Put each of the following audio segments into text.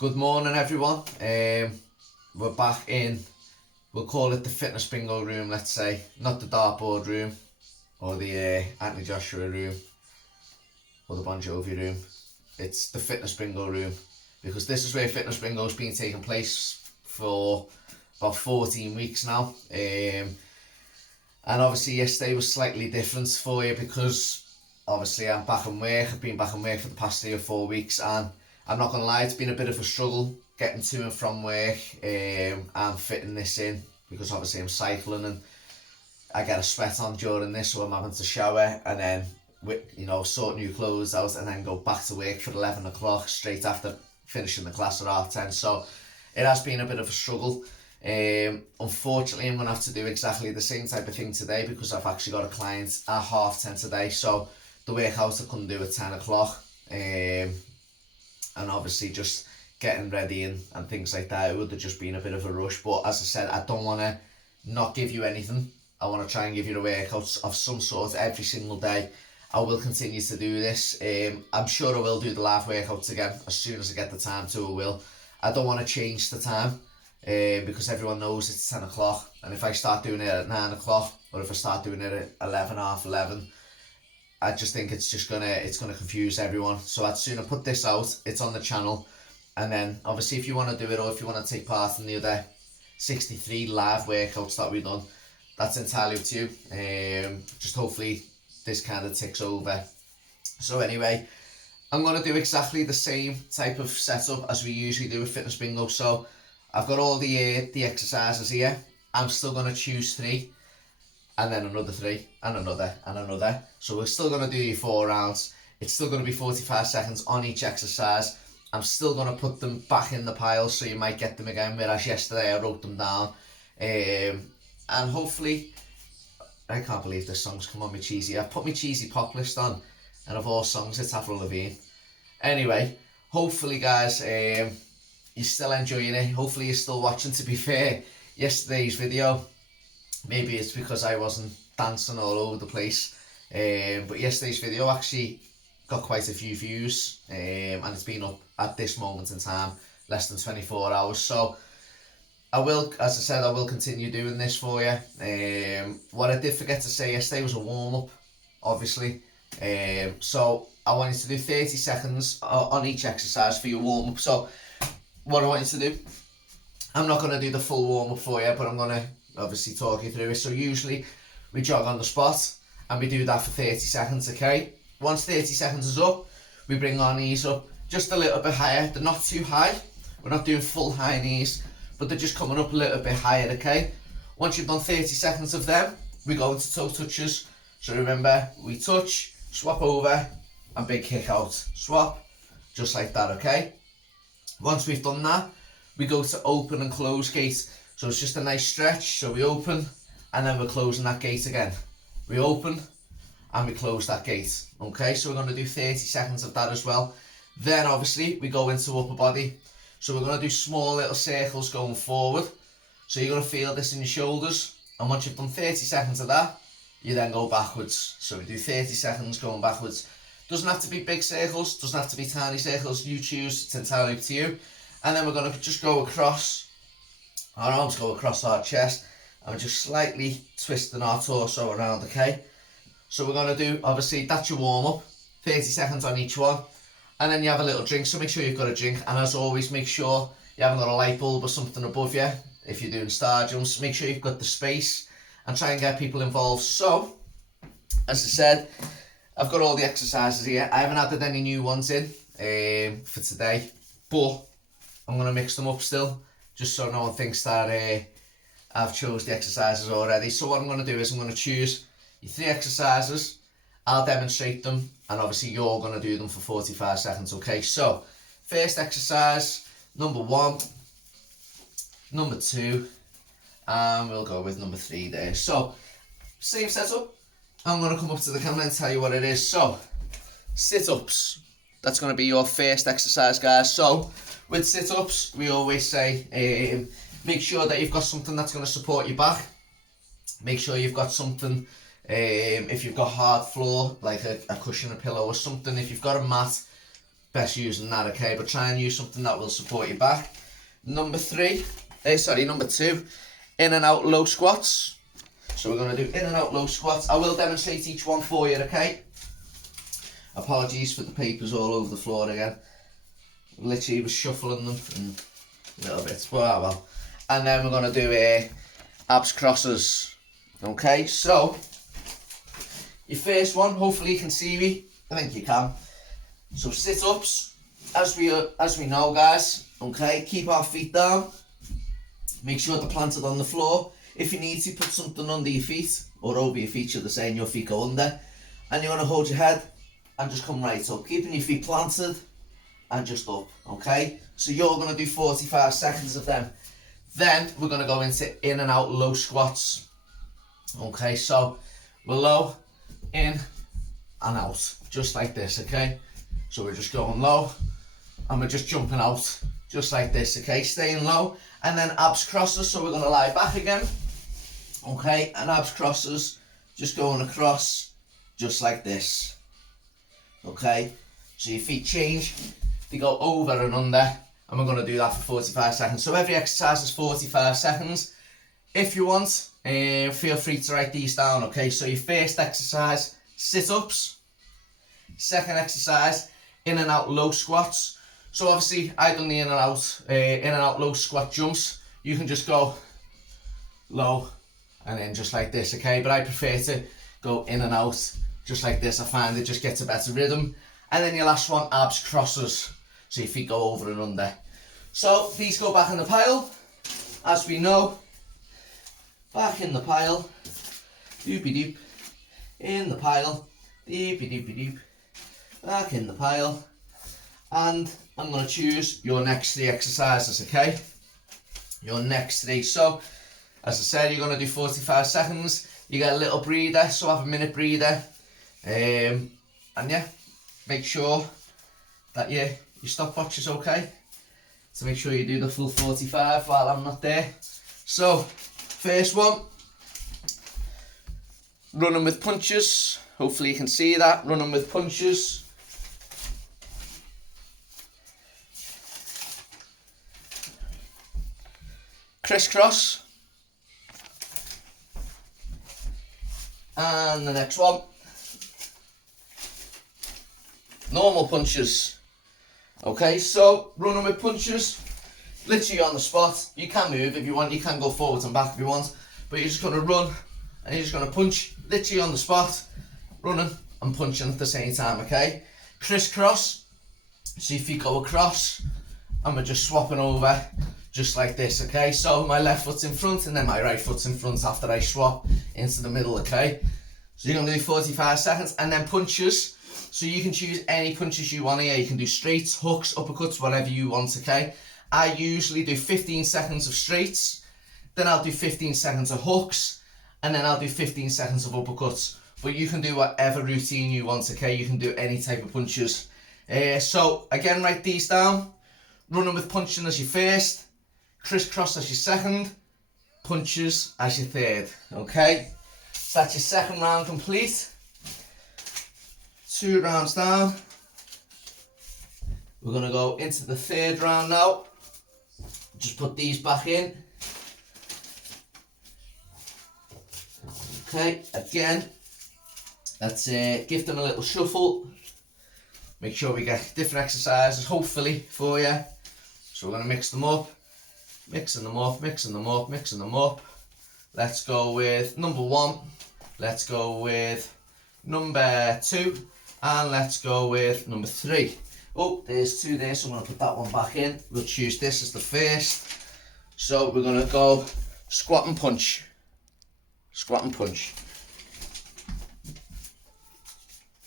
Good morning everyone. We're back in, we'll call it the fitness bingo room, let's say. Not the dartboard room, or the Anthony Joshua room, or the Bon Jovi room. It's the fitness bingo room, because this is where fitness bingo has been taking place for about 14 weeks now. And obviously yesterday was slightly different for you, because obviously I'm back in work. I've been back in work for the past 3 or 4 weeks, and I'm not going to lie, it's been a bit of a struggle getting to and from work and fitting this in, because obviously I'm cycling and I get a sweat on during this, so I'm having to shower and then, sort new clothes out and then go back to work for 11 o'clock straight after finishing the class at 10:30. So it has been a bit of a struggle. Unfortunately, I'm going to have to do exactly the same type of thing today, because I've actually got a client at 10:30 today, so the workout I couldn't do at 10 o'clock. And obviously just getting ready and things like that, it would have just been a bit of a rush. But as I said, I don't want to not give you anything. I want to try and give you the workouts of some sort every single day. I will continue to do this. I'm sure I will do the live workouts again as soon as I get the time to. I will. I don't want to change the time because everyone knows it's 10 o'clock, and if I start doing it at 9 o'clock, or if I start doing it at 11, half 11, I just think it's gonna confuse everyone. So I'd sooner put this out, it's on the channel, and then obviously if you want to do it, or if you want to take part in the other 63 live workouts that we've done, that's entirely up to you. Just hopefully this kind of ticks over. So anyway, I'm going to do exactly the same type of setup as we usually do with Fitness Bingo. So I've got all the exercises here. I'm still going to choose 3, and then another 3, and another, and another. So we're still going to do 4 rounds. It's still going to be 45 seconds on each exercise. I'm still going to put them back in the pile, so you might get them again, whereas yesterday I wrote them down. And hopefully, I can't believe this song's come on me cheesy. I've put my cheesy pop list on, and of all songs, it's Avril Lavigne. Anyway, hopefully guys, you're still enjoying it. Hopefully you're still watching. To be fair, yesterday's video, maybe it's because I wasn't dancing all over the place, but yesterday's video actually got quite a few views, and it's been up at this moment in time less than 24 hours. So I will, as I said, I will continue doing this for you. What I did forget to say yesterday was a warm-up, obviously. So I want you to do 30 seconds on each exercise for your warm-up. So what I want you to do, I'm not going to do the full warm-up for you, but I'm going to obviously talk you through it. So usually we jog on the spot, and we do that for 30 seconds, okay? Once 30 seconds is up, we bring our knees up just a little bit higher. They're not too high. We're not doing full high knees, but they're just coming up a little bit higher, okay? Once you've done 30 seconds of them, we go into toe touches. So remember, we touch, swap over, and big kick out. Swap, just like that, okay? Once we've done that, we go to open and close gate. So it's just a nice stretch. So we open, and then we're closing that gate again. We open, and we close that gate, okay? So we're going to do 30 seconds of that as well. Then obviously, we go into upper body. So we're going to do small little circles going forward. So you're going to feel this in your shoulders. And once you've done 30 seconds of that, you then go backwards. So we do 30 seconds going backwards. Doesn't have to be big circles, doesn't have to be tiny circles. You choose, it's entirely up to you. And then we're going to just go across, our arms go across our chest, and we're just slightly twisting our torso around, okay? So we're going to do, obviously, that's your warm-up, 30 seconds on each one. And then you have a little drink, so make sure you've got a drink. And as always, make sure you haven't got a light bulb or something above you. If you're doing star jumps, make sure you've got the space and try and get people involved. So, as I said, I've got all the exercises here. I haven't added any new ones in for today, but I'm going to mix them up still, just so no one thinks that I've chose the exercises already. So what I'm going to do is I'm going to choose your 3 exercises. I'll demonstrate them, and obviously you're going to do them for 45 seconds, okay? So, first exercise, number 1, number 2, and we'll go with number 3 there. So, same setup. I'm going to come up to the camera and tell you what it is. So, sit-ups. That's going to be your first exercise, guys. So, with sit-ups, we always say, make sure that you've got something that's going to support your back. Make sure you've got something, if you've got hard floor, like a cushion, a pillow or something. If you've got a mat, best using that, okay? But try and use something that will support your back. Number 2, in and out low squats. So we're going to do in and out low squats. I will demonstrate each one for you, okay? Apologies for the papers all over the floor again. Literally was shuffling them and little bits, but well. And then we're going to do abs crosses. Okay, so your first one, hopefully you can see me. I think you can. So sit-ups, as we know, guys. Okay, keep our feet down. Make sure they're planted on the floor. If you need to, put something under your feet or over your feet, should I say, and your feet go under. And you want to hold your head and just come right up, keeping your feet planted and just up. Okay, so you're going to do 45 seconds of them. Then we're going to go into in and out low squats. Okay, so we're low, in and out, just like this, okay? So we're just going low and we're just jumping out, just like this, okay? Staying low, and then abs crosses, so we're going to lie back again, okay? And abs crosses, just going across, just like this, okay? So your feet change, they go over and under, and we're going to do that for 45 seconds. So every exercise is 45 seconds. If you want, feel free to write these down, okay? So your first exercise, sit-ups. Second exercise, in and out low squats. So obviously, I've done the in and out low squat jumps. You can just go low and then just like this, okay? But I prefer to go in and out just like this. I find it just gets a better rhythm. And then your last one, abs crosses. So your feet go over and under. So these go back in the pile, as we know. Back in the pile, doopy doop, in the pile, doopy doopy doop, back in the pile, and I'm going to choose your next 3 exercises, okay? Your next 3. So, as I said, you're going to do 45 seconds, you get a little breather, so have a minute breather, and yeah, make sure that your stopwatch is okay, to make sure you do the full 45 while I'm not there. So, first one, running with punches. Hopefully you can see that, running with punches. Crisscross. And the next one, normal punches. Okay, so running with punches, literally on the spot. You can move if you want, you can go forwards and back if you want, but you're just going to run and you're just going to punch literally on the spot, running and punching at the same time, okay? Crisscross, so your feet go across and we're just swapping over just like this, okay? So my left foot's in front and then my right foot's in front after I swap into the middle, okay? So you're going to do 45 seconds and then punches. So you can choose any punches you want here. You can do straights, hooks, uppercuts, whatever you want, okay? I usually do 15 seconds of straights, then I'll do 15 seconds of hooks, and then I'll do 15 seconds of uppercuts. But you can do whatever routine you want, okay? You can do any type of punches. So again, write these down. Running with punching as your first, crisscross as your second, punches as your third, okay? So that's your second round complete. 2 rounds down. We're going to go into the third round now. Just put these back in. Okay, again, let's give them a little shuffle. Make sure we get different exercises, hopefully, for you. So we're going to mix them up. Mixing them up, mixing them up, mixing them up. Let's go with number 1. Let's go with number 2. And let's go with number 3. Oh, there's 2 there, so I'm going to put that one back in. We'll choose this as the first. So we're going to go squat and punch. Squat and punch.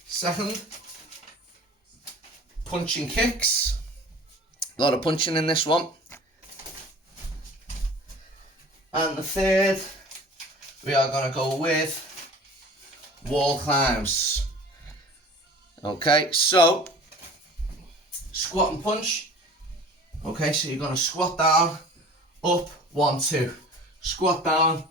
Second, punching kicks. A lot of punching in this one. And the third, we are going to go with wall climbs. Okay, so squat and punch. Okay, so you're going to squat down, up, 1, 2. Squat down,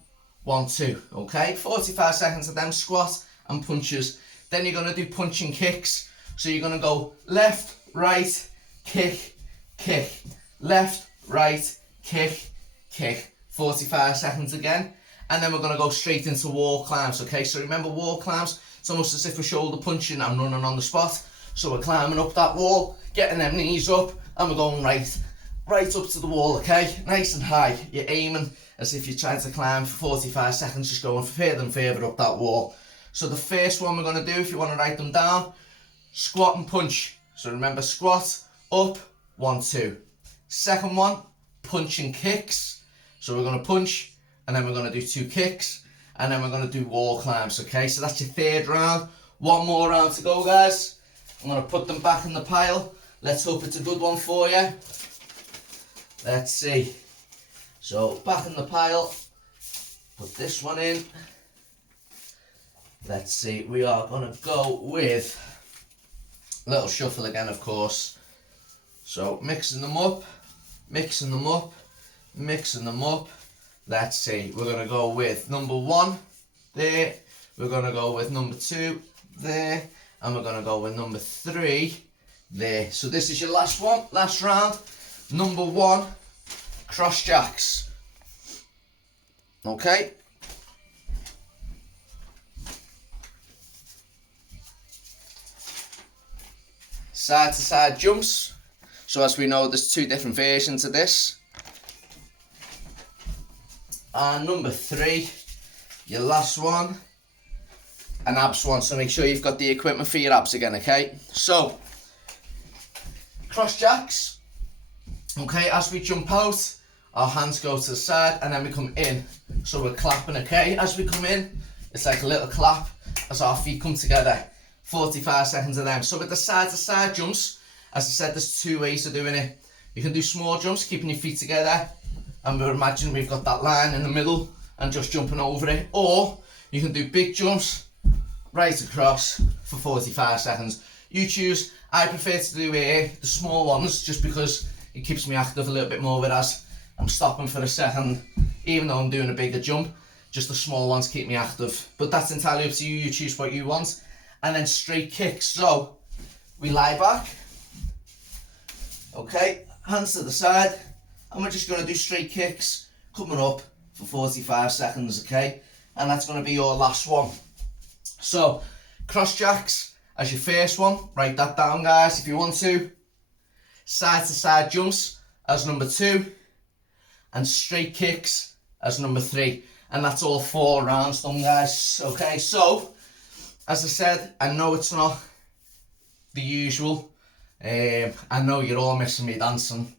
1, 2. Okay, 45 seconds of them squat and punches. Then you're going to do punching kicks. So you're going to go left, right, kick, kick. Left, right, kick, kick. 45 seconds again. And then we're going to go straight into wall climbs, okay? So remember wall climbs, it's almost as if we're shoulder punching and running on the spot. So we're climbing up that wall, getting them knees up, and we're going right up to the wall, okay? Nice and high. You're aiming as if you're trying to climb for 45 seconds, just going further and further up that wall. So the first one we're going to do, if you want to write them down, squat and punch. So remember, squat, up, 1, 2. Second one, punch and kicks. So we're going to punch, and then we're going to do 2 kicks, and then we're going to do wall climbs, okay? So that's your third round. One more round to go, guys. I'm going to put them back in the pile. Let's hope it's a good one for you. Let's see. So back in the pile, put this one in. Let's see, we are going to go with a little shuffle again, of course. So mixing them up, mixing them up, mixing them up. Let's see, we're going to go with number 1 there. We're going to go with number 2 there. And we're going to go with number 3 there. So this is your last one, last round. Number 1, cross jacks. Okay. Side to side jumps. So as we know, there's 2 different versions of this. And number 3, your last one, an abs one. So make sure you've got the equipment for your abs again, okay? So, cross jacks. Okay, as we jump out, our hands go to the side and then we come in. So we're clapping, okay? As we come in, it's like a little clap as our feet come together. 45 seconds of them. So with the side to side jumps, as I said, there's 2 ways of doing it. You can do small jumps, keeping your feet together, and we're imagining we've got that line in the middle and just jumping over it. Or you can do big jumps right across for 45 seconds. You choose. I prefer to do the small ones just because it keeps me active a little bit more, whereas I'm stopping for a second, even though I'm doing a bigger jump. Just the small ones keep me active. But that's entirely up to you. You choose what you want. And then straight kicks. So we lie back. Okay, hands to the side. And we're just going to do straight kicks coming up for 45 seconds, okay? And that's going to be your last one. So, cross jacks as your first one. Write that down, guys, if you want to. Side to side jumps as number 2. And straight kicks as number 3. And that's all 4 rounds done, guys. Okay, so, as I said, I know it's not the usual. I know you're all missing me dancing.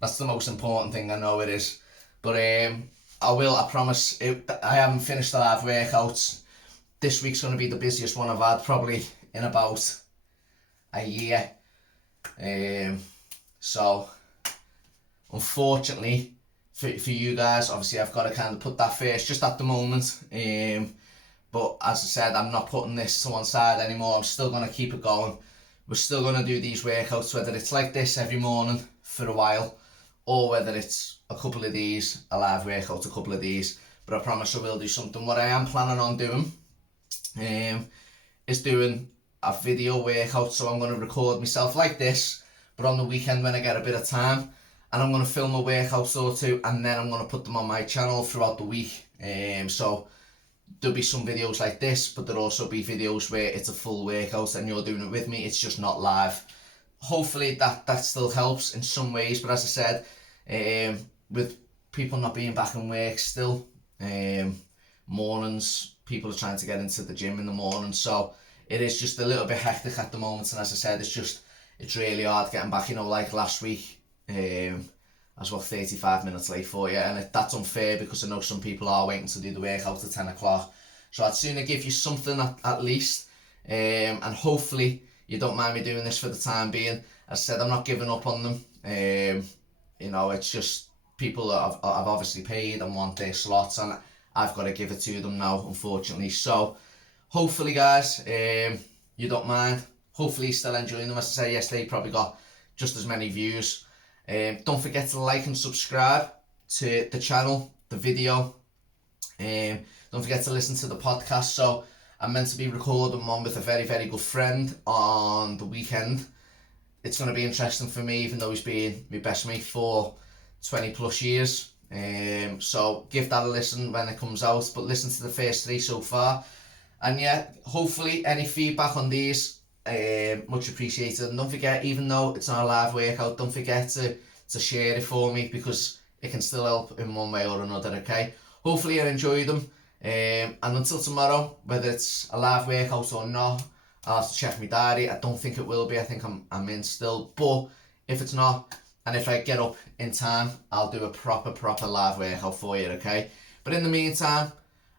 That's the most important thing, I know it is. But I promise, I haven't finished the live workouts. This week's going to be the busiest one I've had probably in about a year. So, unfortunately, for you guys, obviously I've got to kind of put that first, just at the moment. But as I said, I'm not putting this to one side anymore. I'm still going to keep it going. We're still going to do these workouts, whether it's like this every morning for a while, or whether it's a couple of these, a live workout, a couple of these. But I promise I will do something. What I am planning on doing is doing a video workout. So I'm going to record myself like this, but on the weekend when I get a bit of time, and I'm going to film a workout or 2, and then I'm going to put them on my channel throughout the week. So there'll be some videos like this, but there'll also be videos where it's a full workout and you're doing it with me. It's just not live. Hopefully that still helps in some ways, but as I said, with people not being back in work still, mornings, people are trying to get into the gym in the morning, so it is just a little bit hectic at the moment. And as I said, it's really hard getting back. You know, like last week, I was about 35 minutes late for you, and that's unfair because I know some people are waiting to do the workout at 10 o'clock. So I'd sooner give you something at least, and hopefully you don't mind me doing this for the time being. As I said, I'm not giving up on them. You know, it's just people that I've obviously paid and want their slots, and I've got to give it to them now, unfortunately. So hopefully, guys, you don't mind. Hopefully you're still enjoying them. As I say, yesterday probably got just as many views. Don't forget to like and subscribe to the channel, the video. Don't forget to listen to the podcast. So I'm meant to be recording one with a very, very good friend on the weekend. it's going to be interesting for me, even though he's been my best mate for 20 plus years. So give that a listen when it comes out, but listen to the first 3 so far. And yeah, hopefully any feedback on these, much appreciated. And don't forget, even though it's not a live workout, don't forget to share it for me, because it can still help in one way or another, okay? Hopefully you enjoy them. And until tomorrow, whether it's a live workout or not, I'll have to check my diary. I don't think it will be. I think I'm in still. But if it's not, and if I get up in time, I'll do a proper live workout for you, okay? But in the meantime,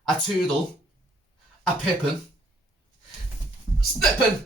a Toodle, a pippin, snippin.